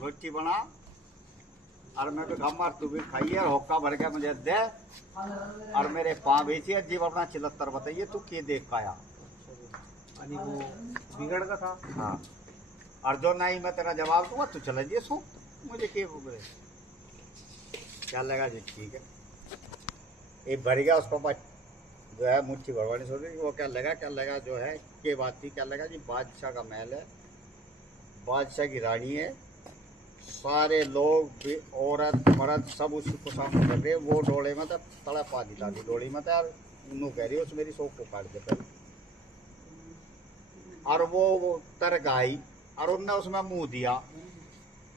रोटी बना और मैं भी खाऊंगा, तू भी खाइए और होक्का भर के मुझे दे। और मेरे पाँव भेजी अजीब अपना 74 बताइए तू के देख पाया। वो बिगड़ का था। हाँ, और जो नहीं मैं तेरा जवाब दूंगा तू चला जी सो मुझे के बोले क्या लगा जी। ठीक है, एक भर गया उसको पास जो है मुट्ठी भरवानी सोच रही वो क्या लगा जो है के बात थी। क्या लगा जी, बादशाह का महल है, बादशाह की रानी है, सारे लोग भी औरत मर्द सब उसी को सामने कर रहे। वो डोले में तो तड़ा पा दी दादी डोली में तो यार नू कह रही उस मेरी सोख को काट दे पहले। और वो तर गाई और उनने उसमें मुंह दिया,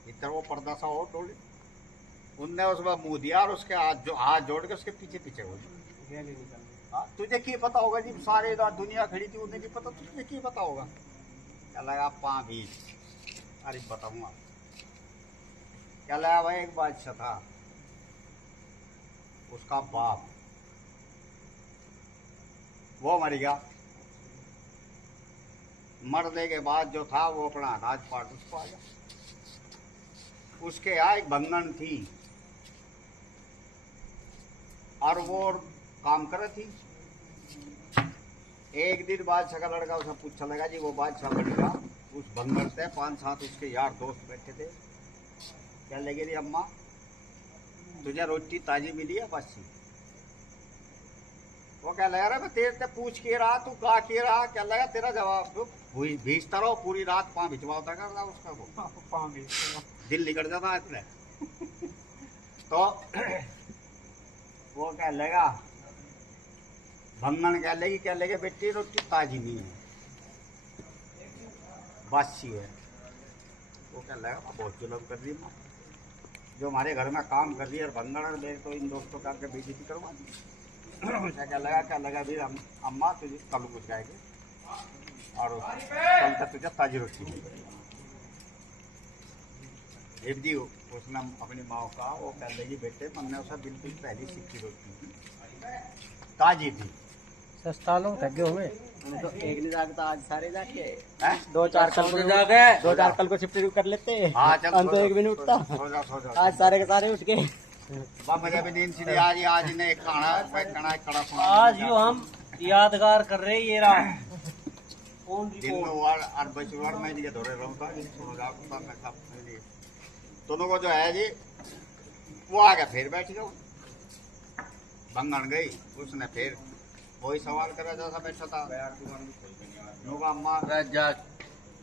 इतना वो पर्दा सा हो डोली, उनने उसमें मुंह दिया और उसके हाथ जोड़ के उसके पीछे पीछे हो गई। तुझे क्या पता होगा जी, सारे दुनिया खड़ी थी उन्हें नहीं पता, तुझे क्या पता होगा। क्या लगा पाँ भी, अरे बताऊंगा क्या लगा भाई। एक बादशाह था, उसका बाप वो मर गया। मरने के बाद जो था वो अपना राजपाट उसको आ गया। उसके यहाँ एक भंगन थी और वो काम करे थी। एक दिन बादशाह का लड़का उसे पूछा लगा जी, वो बादशाह लड़का उस भंगन से 5-7 उसके यार दोस्त बैठे थे। क्या लगे रे अम्मा तुझे रोटी ताजी मिली है बासी। वो क्या लगा रहा मैं तेरे से पूछ के रहा तू का के रहा। क्या लगा तेरा जवाब तो भीजता रहो पूरी रात पाँ भिजवाता करता उसका वो दिल निकल जाता इसलिए। तो वो क्या लगा भंगन क्या लगे बेटी रोटी ताजी नहीं है बासी है। वो क्या लगा बहुत जुलम कर रही माँ जो हमारे घर में काम कर रही है। और भंगन और मेरे तो इन दोस्तों का बेइज्जती करवा दी। क्या लगा भी अम्मा तुझे कल कुछ जाएंगे और कल तक तुझे ताजी रोटी भेज दी। उसने अपनी माँ का वो कह लगी बेटे हमने उसे बिल्कुल पहली सीखी रोटी थी ताजी थी। सस्ता लो थके हुए तो एक दिन जाके तो आज सारे जाके हैं? 2-4 कल को जाके 2-4 कल को शिफ्ट कर लेते। हाँ चल हम तो एक भी नहीं उठता। सो जाओ आज सारे के सारे उठ के मुझे भी नींद सी आज इन्हें एक खाना कड़ा सुना आज यो हम यादगार कर रहे ये रहा कौन दिन में वार और बचवार में लिए धोरे रहूंगा सो जाओ मैं सब लिए दोनों को जो है जी वो आ गया फिर बैठ जाओ। भंगन गई उसने फिर वही सवाल करा जैसा बैठा था। अम्मा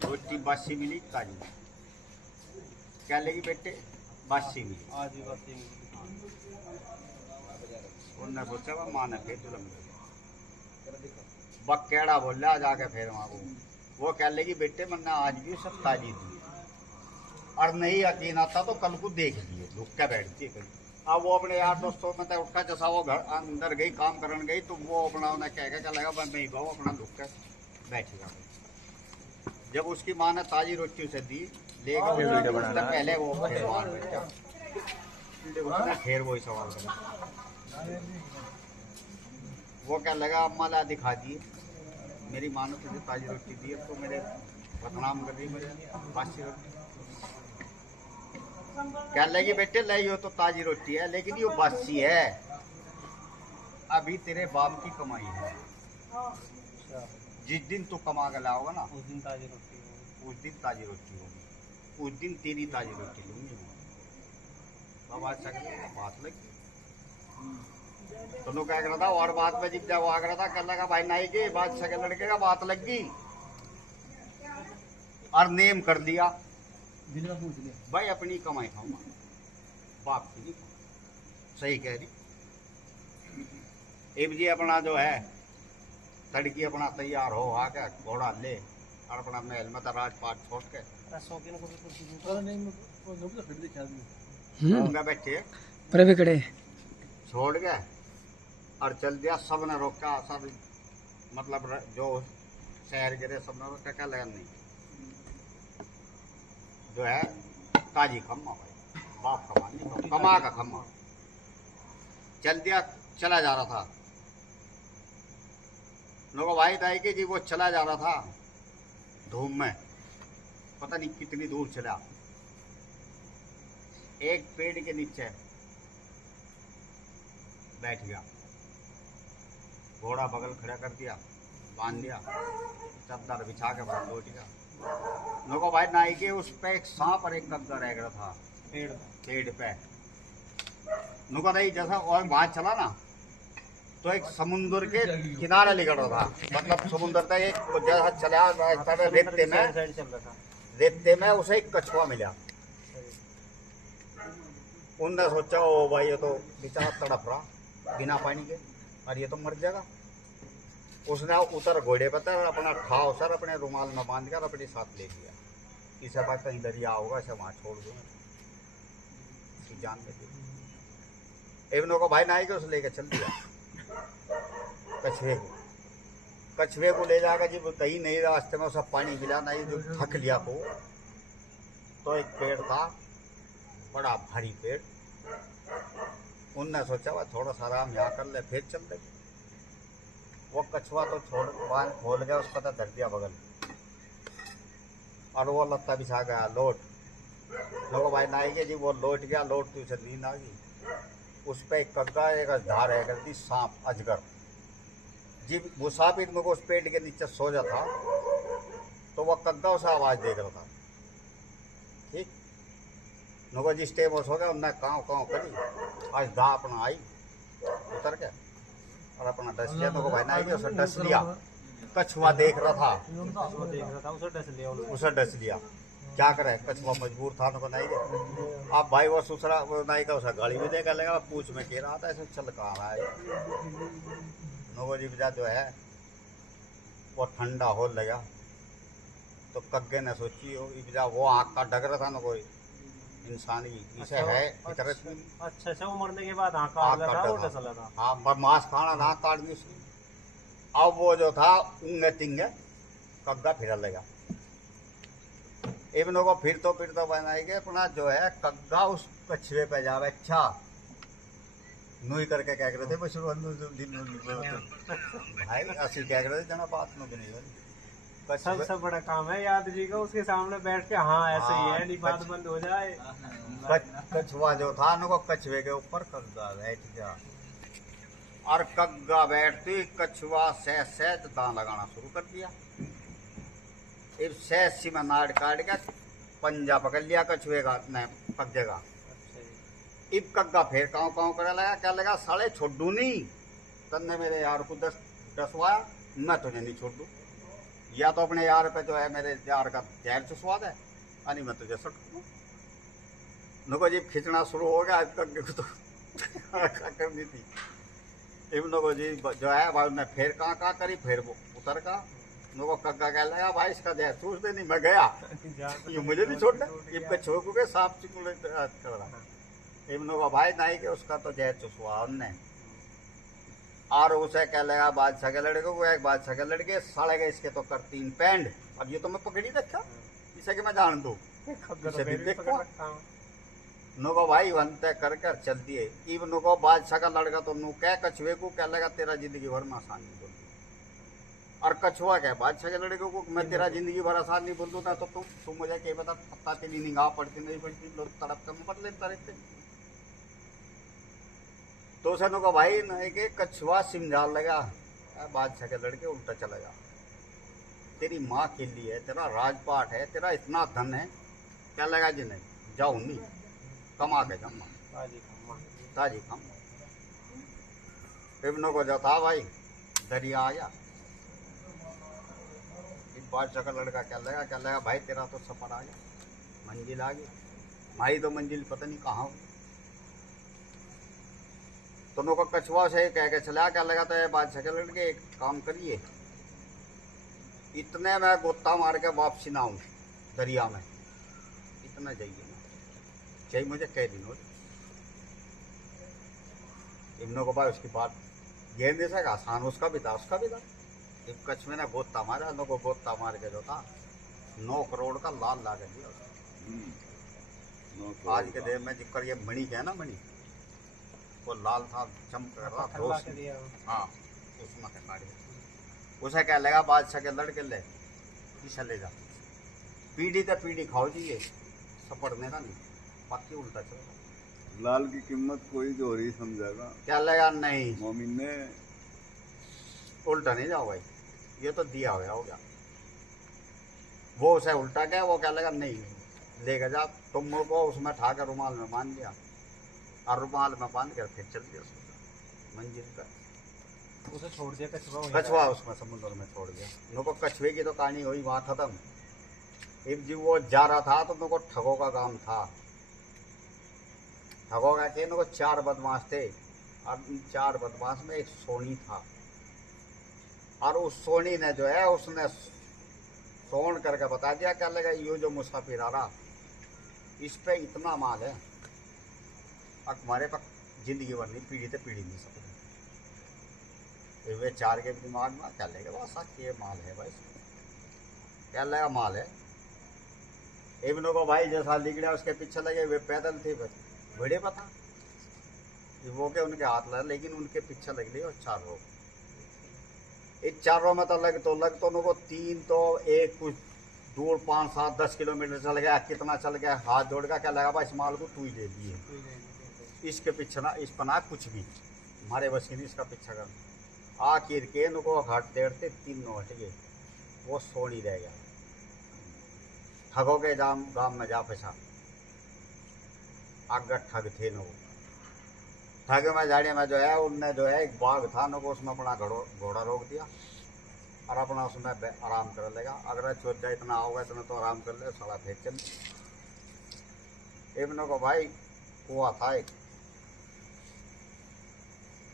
रोटी बासी मिली ताजी। क्या लेगी बेटे बासी मिली आज भी बात नहीं उन्होंने सोचा वह माँ ने फिर जुलम बकेड़ा बोला जाके फिर वहाँ वो क्या लेगी बेटे मैंने आज भी सब ताजी दी और नहीं यकीन आता तो कल को देख लिए रुक के बैठती है कहीं। अब वो अपने यार दोस्तों में तो उठा जैसा वो घर अंदर गई काम करने गई तो वो अपना उन्हें कह क्या लगा मैं नहीं गाऊँ अपना रुक कर बैठेगा। जब उसकी माँ ने ताजी रोटी उसे दी लेकर पहले वो फिर वही सवाल करा। वो क्या लगा अम्मा ला दिखा दी मेरी माँ ने तुझे ताजी रोटी दी अब तो मेरे बदनाम कर रही मुझे बासी रोटी। क्या लगी बेटे लाई हो तो ताजी रोटी है लेकिन ये बासी है अभी तेरे बाप की कमाई है। जिस दिन तू कमा कर लाओगा ना उस दिन ताजी रोटी होगी। उस दिन ताजी रोटी होगी उस दिन तेरी ताजी रोटी लूंगी बात लगी दोनों क्या करा था और बात में जिब जब आ रहा था कर लगा भाई नाई के बादशाह के लड़के का बात लग गई और नेम कर लिया भाई अपनी कमाई खाऊंगा बाप की नहीं खाऊंगा। सही कह रही अब जी अपना जो है तड़की अपना तैयार हो आके घोड़ा ले और अपना महल में राजपाट छोड़ के बैठे छोड़ गए और चल दिया। सब ने रोका सब मतलब जो शहर गिरे सब ने रोका क्या लगा नहीं जो है ताजी खम्मा भाई बाप कमा नहीं कमा का खम्मा चल दिया। चला जा रहा था लोगों भाई ताई के जी वो चला जा रहा था धूम में पता नहीं कितनी दूर चला एक पेड़ के नीचे बैठ गया, घोड़ा बगल खड़ा कर दिया, बांध दिया, चादर बिछा के बड़ा लौट गया। लोगों भाई नाई के उस पे एक सांप और एक कब्जा रह गया था पेड़ पे। नुको नहीं जैसा और बाहर चला ना तो एक समुद्र के किनारे लिगड़ रहा था, मतलब समुद्र था एक जैसा चला रेते में उसे एक कछुआ मिला। उनने सोचा ओ भाई ये तो बेचारा तड़प रहा बिना पानी के और ये तो मर जाएगा। उसने उतर घोड़े पर तर अपना ठाव सर अपने रुमाल में बांध कर अपने साथ ले लिया। इसे बात कहीं दरिया होगा इसे वहां छोड़ दूंगा, इसकी जान में दी। एवनों को भाई नाई के उसे लेकर चल दिया कछुए को ले जाकर जब कहीं नहीं रास्ते में उसे पानी मिला नहीं जो थक लिया तो एक पेड़ था बड़ा भारी पेड़। उनने सोचा वह थोड़ा सा आराम यहाँ कर ले फिर चल दे। वो कछुआ तो छोड़ बांध खोल गया, उसका तो धर दिया बगल और वो लत्ता बिछा गया लौट। लोगों भाई नाई के जी वो लौट गया, लौट तो उसे नींद आ गई। उस पर एक कग्गा एक धार है करती सांप अजगर जी मुसाफिर में उस पेड़ के नीचे सो जा था तो वह कग्गा उसे आवाज दे रहा था। ठीक नुको जिस टाइम वो सो गया उनने काँव काँव करी, आज दा अपना आई उतर के और अपना डस लिया। तो भाई नाई के उसे डस लिया, कछुआ देख रहा था उसे डस लिया। क्या करे कछुआ मजबूर था नुको नाई के। अब भाई वो सुसरा वो नाई का उसे गाड़ी में देखा लगा, पूछ में कह रहा था ऐसे चल कहाँ रहा है। नुको जी जो है वो ठंडा हो लगा तो कग्गे ने सोची हो इब्जा वो आँख का डग रहा था ना कोई इंसानी इसे है इतरत अच्छा वो मरने के बाद आँख काट लगा था, वो डसला था। हाँ पर मांस खाना ना काट दी उसकी। अब वो जो था उंगे तिंगे कग्गा फिर लगा। इब्नों को फिर तो बनाएंगे अपना जो है कग्गा उस कछुए पे जावे। अच्छा नुई करके क्या कर रहे थे बस भाई असली क्या कर रहे थे जना बात में नहीं सबसे बड़ा काम है याद जी का उसके सामने बैठ के हाँ ऐसे ही है नहीं बात बंद हो जाए। कछुआ जो था नुको कछुए के ऊपर कग्गा बैठ गया और कग्गा बैठती कछुआ सहज दांत लगाना शुरू कर दिया। इब सहज में नाड़ काट के पंजा पकड़ लिया कछुए का न कग्गे का। इब कग्गा फिर काँव काँव करे लगा, क्या लगा साले छोड़ दूं नहीं, तन्ने मेरे यार को डसवाया मैं तुझे नहीं छोड़ दूं, या तो अपने यार पे जो है मेरे यार का जहर चुसवा दे यानी मैं तुझे सट दूं। नुको जी खींचना शुरू हो गया कग्गे को तो करनी थी। इब नुको जी जो है भाई ने फिर कहाँ करी फिर वो उतर का नुको कग्गा कह लगा भाई इसका जहर चूस दे नहीं मैं गया ये मुझे नहीं छोड़ना। इब के छोकू के सांप चिकुले कर रहा इब्नों का भाई नाई के उसका तो जहर चुसवा उनने और उसे कह लगा बादशाह के लड़के को एक बादशाह के लड़के साले गए इसके तो कर 3 पैंड। अब ये तो मैं पकड़ी रखा इसे कि मैं जान दूं इसे भी देखो नुको भाई वनते कर कर चल दिए। इब्नों को बादशाह का लड़का तो नु कह कछुए को कह लगा तेरा जिंदगी भर में आसान नहीं बोल और कछुआ कह बादशाह के लड़के को मैं तेरा जिंदगी भर आसान नहीं बोल दूंगा तो तुम मुझे क्या बता पत्ता तेरी निगाह पड़ती नहीं पड़ती लोग तड़प कर मर लेता रहते। तो सनु को भाई नहीं के कछुआ सिमझाल लगा बादशाह के लड़के उल्टा चला जा तेरी माँ के लिए तेरा राजपाट है तेरा इतना धन है क्या लगा जी नहीं जाऊं नहीं कमा के जमा ताजी खम। इब्नों को जो था भाई दरिया आया बादशाह का लड़का क्या लगा भाई तेरा तो सफर आ गया मंजिल आ गई भाई तो मंजिल पता नहीं कहाँ हो। तो नो को कछुआ से कह के चला क्या लगा तो बादशाह के लड़के एक काम करिए इतने में गोता मार के वापसी ना आऊँ दरिया में इतना जाइए ना चाहिए मुझे कह दिन हो। इब्नों को भाई उसकी बात गेंद दे सका आसान उसका भी था एक कछुए ने गोता मारा नो को गोता मार के जो था 9 करोड़ का लाल ला के दिया। आज के दिन में जिक्र ये मणि क्या है ना मणि वो लाल था चमक रहा था हाँ उसमें के काट गया। उसे क्या लगा बादशाह के लड़के ले इसे ले जा पीढ़ी तो पीढ़ी खाओ जी ये सपड़ने का नहीं बाकी उल्टा चल रहा। लाल की कीमत कोई जो रही समझेगा। क्या लगा नहीं मोमिन ने उल्टा नहीं जाओ भाई, ये तो दिया हो गया। वो उसे उल्टा गया, वो क्या लगा नहीं लेके जा, तुम मुझको उसमें ठा कर रुमाल में बांध दिया और रुमाल में बांध कर फिर चल दिया मंजिल पर। उसे छोड़ दिया कछुआ वहीं कछुआ उसमें समुद्र में छोड़ दिया। नुको कछुए की तो कहानी हुई वहां खत्म। एक जी वो जा रहा था तो नुको ठगों का काम था। ठगों का थे नुको 4 बदमाश थे और इन 4 बदमाश में एक सोनी था और उस सोनी ने जो है उसने सोन करके बता दिया क्या लगा ये जो मुसाफिर आ रहा इस पे इतना माल है अब हमारे पास जिंदगी भर नहीं पीढ़ी से पीढ़ी नहीं सकते। वे 4 के दिमाग में क्या लेगा बस ये माल है भाई, क्या लगा माल है। इब्नों को भाई जैसा लिगड़ा उसके पीछे लगे, वे पैदल थे बड़े पता वो के उनके हाथ लगे, लेकिन उनके पीछे लग लिए और 4 लोग। इस 4 में तो लग तो उनको 3 तो एक कुछ दूर 5, 7, 10 किलोमीटर चल गया, कितना चल गया हाथ जोड़ का क्या लगा भाई इस माल को तू ही ले लिए, इसके पीछे ना इस पना कुछ भी हमारे बस की नहीं इसका पीछा कर। आखिर के उनको हट देते 3 हट गए, वो सोनी रह गया। ठगों के गांव में जा फंसा, आगे ठग थे न वो ठग में जाने में जो है उनने जो है एक बाघ था न को उसमें अपना घोड़ा रोक दिया और अपना उसमें आराम कर लेगा। अगर चोट इतना होगा इतना तो आराम कर ले साला फिर चल। इब्नों को भाई कुआ था एक,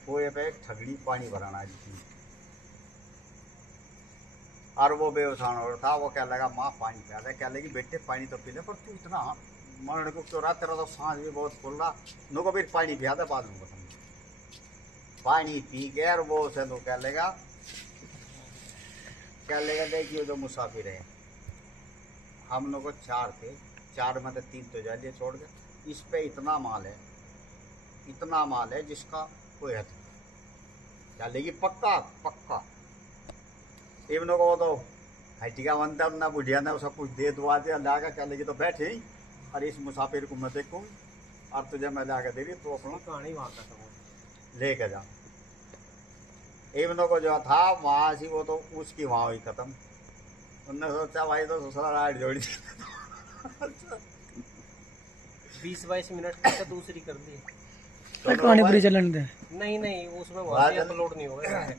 कुएं पे एक ठगड़ी पानी भराना थी और वो बेउठान और था। वो क्या लगा माँ पानी पिया दे, क्या लगी बेटे पानी तो पी ले पर तू इतना मरण को क्यों रहा, तेरा तो सांस भी बहुत फूल रहा, नो को फिर पानी पिया दे बाद में बताऊँ। पानी पी के और वो उसे नो क्या लेगा देखिए जो मुसाफिर है हम लोग को 4 थे, 4 में से 3 तो जालिए छोड़ गए। इस पे इतना माल है जिसका कोई हद नहीं। क्या लेगी पक्का पक्का। इब्नों को तो हटिका बनता ना बुढ़िया ने उसका कुछ दे दुआ दिया लागा क्या लेगी तो बैठे ही और इस मुसाफिर को मैं देखूँ और तुझे मैं लाकर दे रही तो अपना कहानी वहाँ खत्म लेके जा। इब्नों को जो था वहाँ से वो तो उसकी वहाँ हुई खत्म। उनने सोचा भाई तो दूसरा राइड जोड़ी 20-22 मिनट तक तो दूसरी कर दी। कहानी पूरी चलन दे। नहीं उसमें वहाँ से अपलोड नहीं होगा।